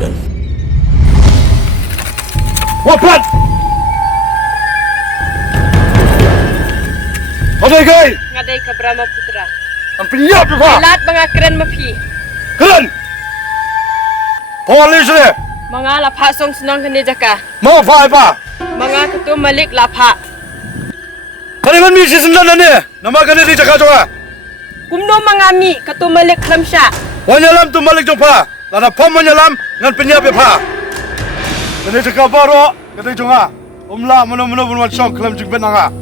Dan Wapat! Ada gay! Ngaday ka Brahma Putra. Ang pinyap pa! Lahat mga keren mapi. Keren! Polis ni! Mga lapha song senang kene jaka. Mau fai pa! Mga ketu malik lapha. Kaliman misi sendan ni! Nama kene di cakap coba! Kumno mga mi ketu malik klamsya. Wanyalam tu malik jong pa! Lana pom wanyalam ngan pinyap pa! Kene cakap baru kene jonga. Umla mana-mana bunuan song kelam jing benanga.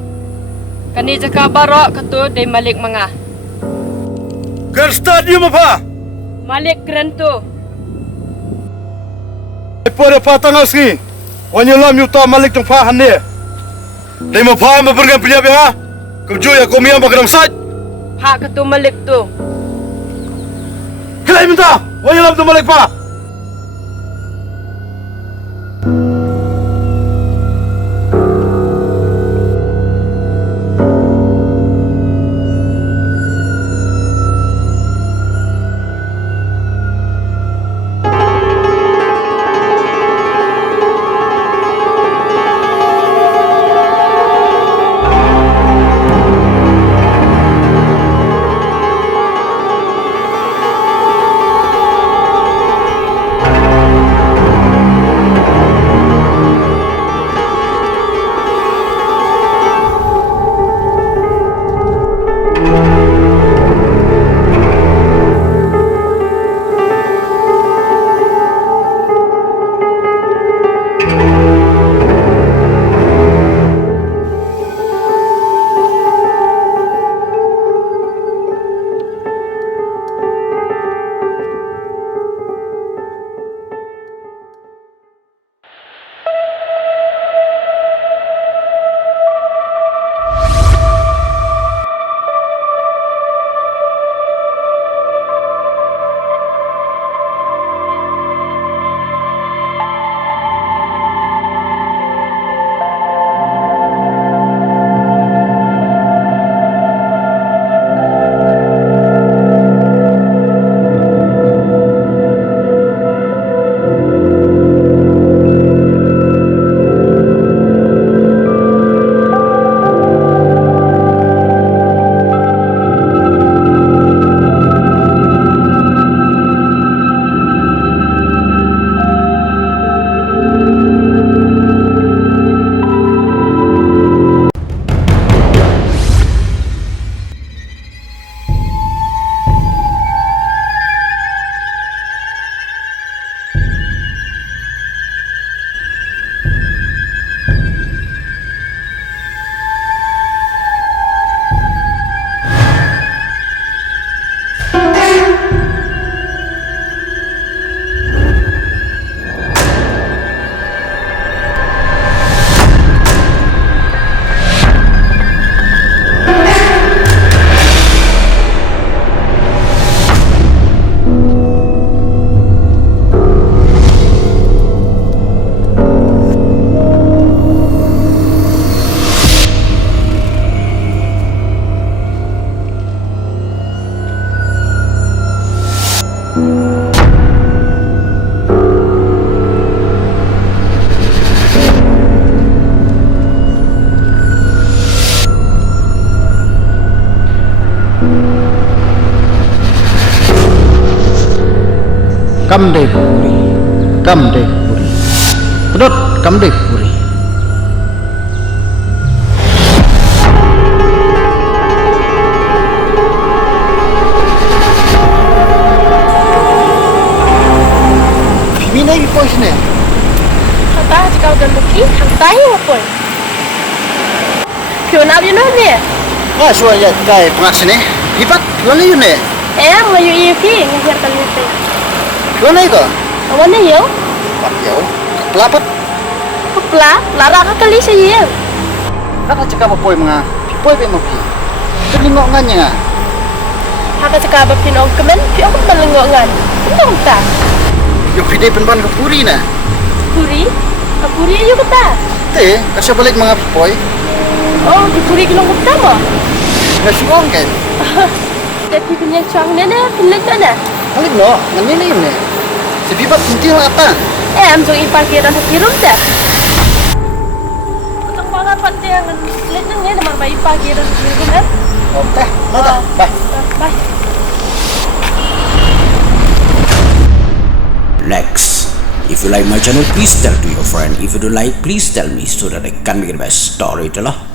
Kene jaka baro ketu day malik mga. Ker stadium apa? Malik keren tu. Pada patang aski, wanyalam yuta malik jong pa hanne. Dai ma pa ma bergan pinyap ya. Kerja ya komia magram saj. Ha ketu malik tu. Kelai minta, wanyalam tu malik pa. Kamdepuri, Kamdepuri, pedot Kamdepuri. Mina ipo sini. Hanta jika udah luki, hanta hiu pun. Fiona abis ni. Ah, suaya kai pengas sini. Hipat, mana yun eh? Mayu ifi ngahir kali itu. Mana itu? Awan ni yo. Pat yau, kepelapat. Kepala, lara ka kali saya. Naka cakap apa poy mga? Poy be mapi. Terlingok nganya nga. Haka jika bapin ong kemen, pi ong melengok ngan. Entong tak? Yung pide penpan kapuri na. Puri? Puri ayo kata. Te, kasi balik mga poy. Oh, di puri kilong kata mo. Nasuong kan. Tapi punya cuang nene, pilih tu na. Balik no, nganili yun eh. Tapi buat penting apa? Em jong iparkiran sa kirum te. Kung mga pantiyangan, let nang ngayon naman ba iparkiran sa kirum em? Okay, nada. Bye. Bye. Lex. If you like my channel, please tell to your friend. If you don't like, please tell me so that I can make the best storyteller.